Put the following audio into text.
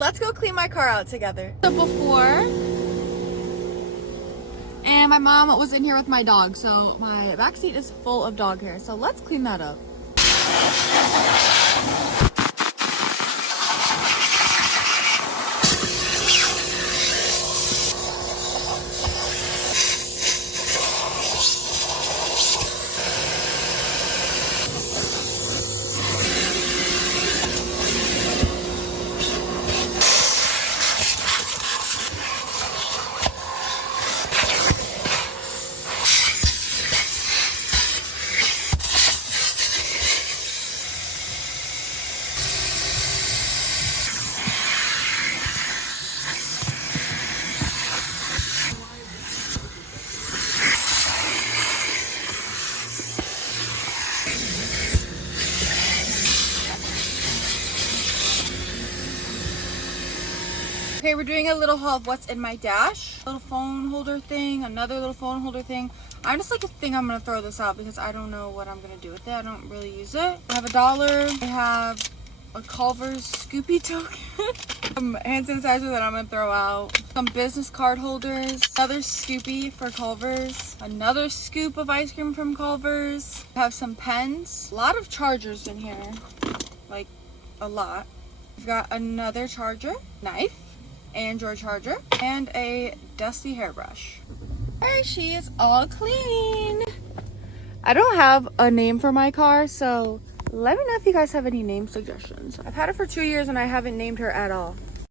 Let's go clean my car out together. So before, and my mom was in here with my dog, so my back seat is full of dog hair. So let's clean that up. Okay, we're doing a little haul of what's in my dash. Little phone holder thing, another little phone holder thing. I just like to think I'm gonna throw this out because I don't know what I'm gonna do with it. I don't really use it. I have $1. I have a Culver's Scoopy token. Some hand sanitizer that I'm gonna throw out. Some business card holders. Another Scoopy for Culver's. Another scoop of ice cream from Culver's. I have some pens. A lot of chargers in here. Like, a lot. I've got another charger. Knife. Android charger and a dusty hairbrush. There she is, all clean. I don't have a name for my car, so let me know if you guys have any name suggestions. I've had it for 2 years and I haven't named her at all.